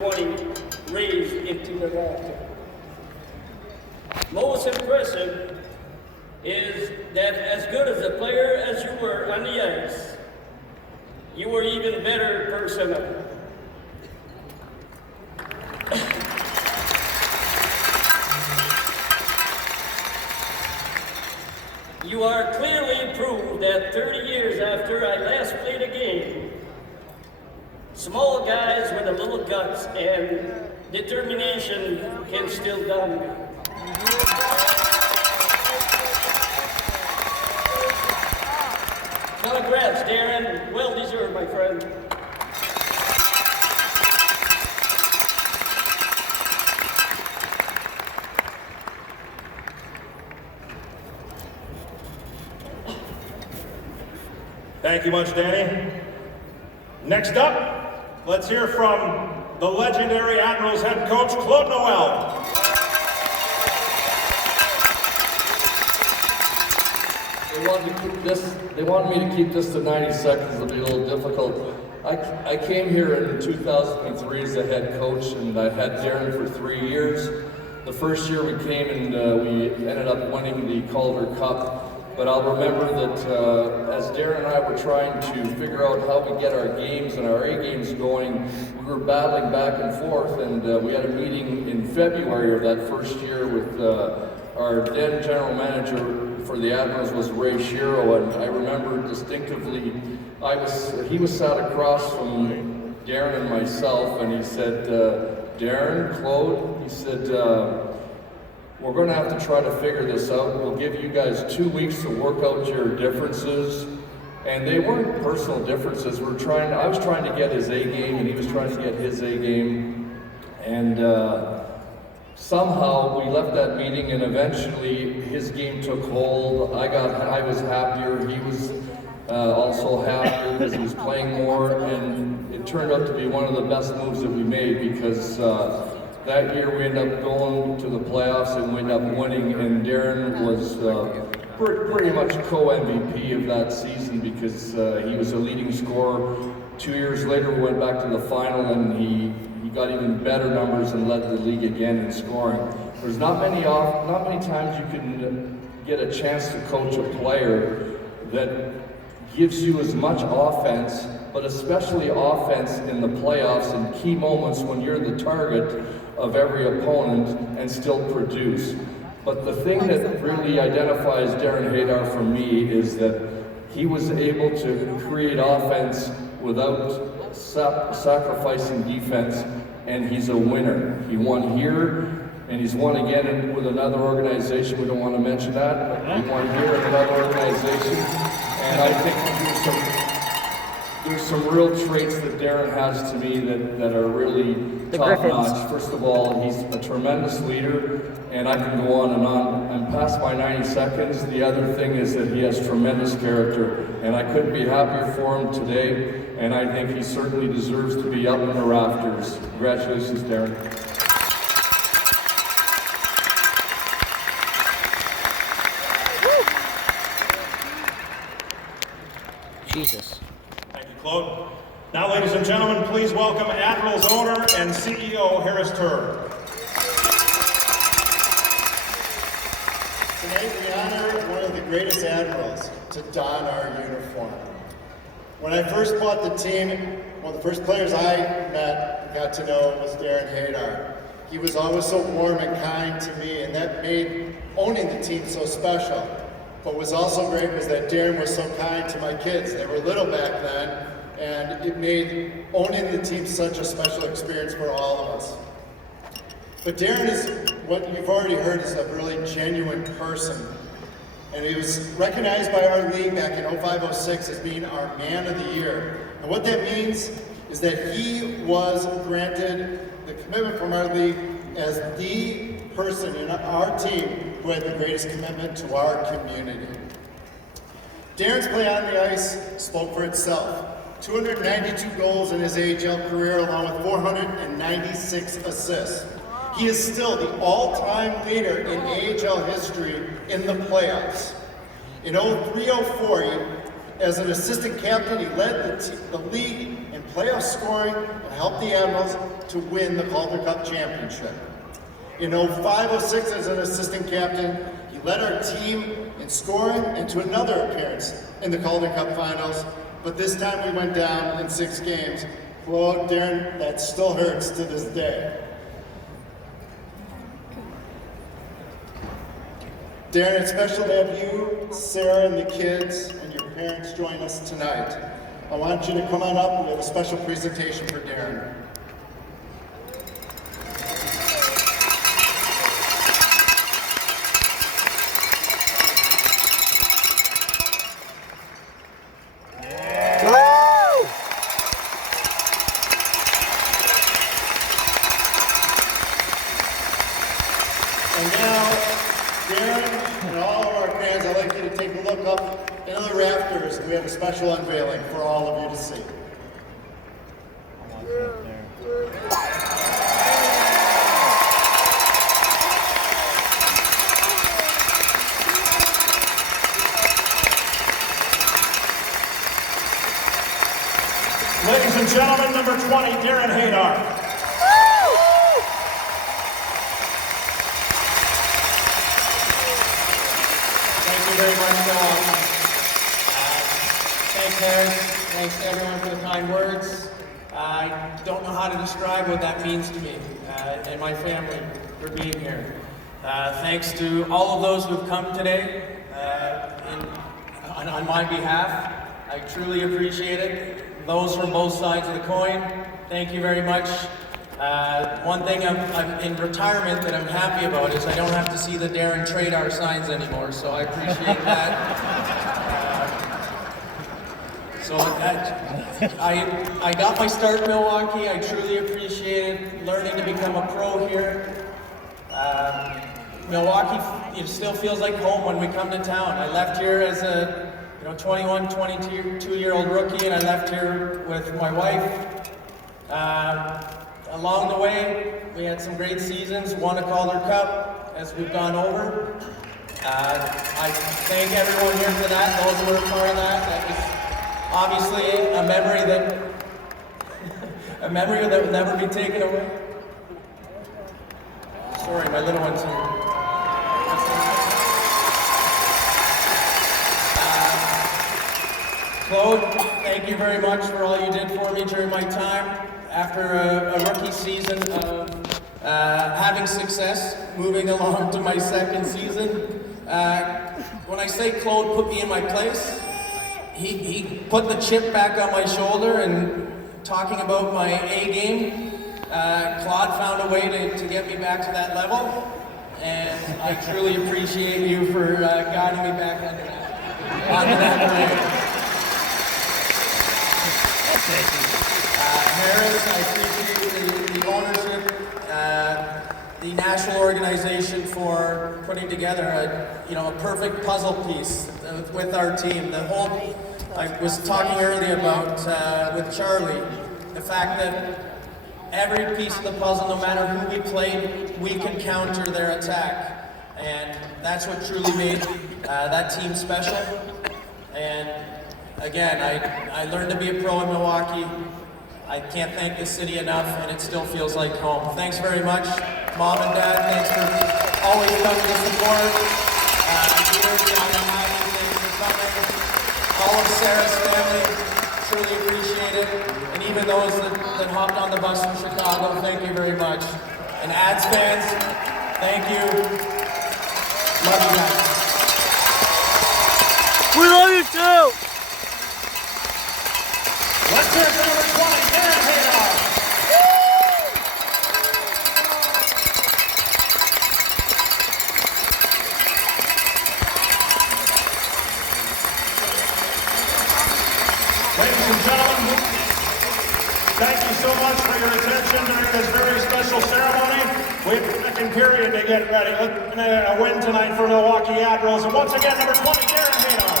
20 raised into the rafter. Most impressive is that as good as a player as you were on the ice, you were even better personally. You are clearly proved that 30 years after I last played a game, small guys with a little guts and determination can still dominate. Congrats, Darren. Well deserved, my friend. Thank you much, Danny. Next up, let's hear from the legendary Admirals head coach, Claude Noel. They wanted me to keep this to 90 seconds. It'll be a little difficult. I came here in 2003 as the head coach, and I had Darren for 3 years. The first year we came and we ended up winning the Calder Cup. But I'll remember that as Darren and I were trying to figure out how we get our games and our A games going, we were battling back and forth, and we had a meeting in February of that first year with our then general manager for the Admirals was Ray Shiro, and I remember distinctively, he was sat across from Darren and myself, and he said, Darren, Claude, he said, we're going to have to try to figure this out. We'll give you guys 2 weeks to work out your differences. And they weren't personal differences. I was trying to get his A game, and he was trying to get his A game. And somehow we left that meeting, and eventually his game took hold. I was happier. He was also happier because he was playing more. And it turned out to be one of the best moves that we made, because that year we ended up going to the playoffs and we ended up winning, and Darren was pretty much co-MVP of that season because he was a leading scorer. 2 years later we went back to the final, and he got even better numbers and led the league again in scoring. There's not many times you can get a chance to coach a player that gives you as much offense, but especially offense in the playoffs and key moments when you're the target of every opponent, and still produce. But the thing that really identifies Darren Haydar for me is that he was able to create offense without sacrificing defense, and he's a winner. He won here, and he's won again with another organization. We don't want to mention that, but he won here in another organization. And I think there's some real traits that Darren has to me that are really top-notch. First of all, he's a tremendous leader, and I can go on and on. I'm past my 90 seconds. The other thing is that he has tremendous character, and I couldn't be happier for him today, and I think he certainly deserves to be up in the rafters. Congratulations, Darren. Jesus. Thank you, Claude. Now, ladies and gentlemen, please welcome Admirals owner and CEO Harris Turr. Tonight we honor one of the greatest Admirals to don our uniform. When I first bought the team, one of the first players I met and got to know was Darren Haydar. He was always so warm and kind to me, and that made owning the team so special. What was also great was that Darren was so kind to my kids. They were little back then, and it made owning the team such a special experience for all of us. But Darren is, what you've already heard, is a really genuine person. And he was recognized by our league back in 05-06 as being our Man of the Year. And what that means is that he was granted the commitment from our league as the person in our team who had the greatest commitment to our community. Darren's play on the ice spoke for itself. 292 goals in his AHL career, along with 496 assists. He is still the all-time leader in AHL history in the playoffs. In 03-04, As an assistant captain, he led the league in playoff scoring and helped the Admirals to win the Calder Cup championship. In 05-06, as an assistant captain, he led our team in scoring and to another appearance in the Calder Cup finals, but this time we went down in 6 games. Well, Darren, that still hurts to this day. Darren, it's special to have you, Sarah, and the kids, and your parents join us tonight. I want you to come on up. We have a special presentation for Darren. And now, Darren and all of our fans, I'd like you to take a look up into the rafters. We have a special unveiling for all of you to see. Ladies and gentlemen, number 20, Darren Haydar. Thank you very much, Milwaukee. Thanks, Harris. Thanks to everyone for the kind words. I don't know how to describe what that means to me and my family for being here. Thanks to all of those who have come today on my behalf. I truly appreciate it. Those from both sides of the coin, thank you very much. One thing I'm in retirement that I'm happy about is I don't have to see the Darren Haydar signs anymore, so I appreciate that. I got my start in Milwaukee. I truly appreciated learning to become a pro here. Milwaukee, it still feels like home when we come to town. I left here as a 21, 22-year-old rookie, and I left here with my wife. Along the way, we had some great seasons, won a Calder Cup as we've gone over. I thank everyone here for that, those who were a part of that. That was obviously a memory that will never be taken away. Sorry, my little one's here. Claude, thank you very much for all you did for me during my time. After a rookie season of having success, moving along to my second season, when I say Claude put me in my place, he put the chip back on my shoulder, and talking about my A game, Claude found a way to get me back to that level, and I truly appreciate you for guiding me back onto that grade. Harris, I appreciate the ownership, the national organization for putting together a perfect puzzle piece with our team. I was talking earlier about with Charlie, the fact that every piece of the puzzle, no matter who we played, we could counter their attack, and that's what truly made that team special. And again, I learned to be a pro in Milwaukee. I can't thank this city enough, and it still feels like home. Thanks very much, Mom and Dad. Thanks for always coming to support. Thanks for coming. All of Sarah's family, truly appreciate it. And even those that hopped on the bus from Chicago, thank you very much. And Ads fans, thank you. Love you guys. We love you too! Let's hear it for number 20, Darren Haydar. Ladies and gentlemen, thank you so much for your attention during this very special ceremony. We have a second period to get ready. Looking at a win tonight for Milwaukee Admirals. And once again, number 20, Darren Haydar.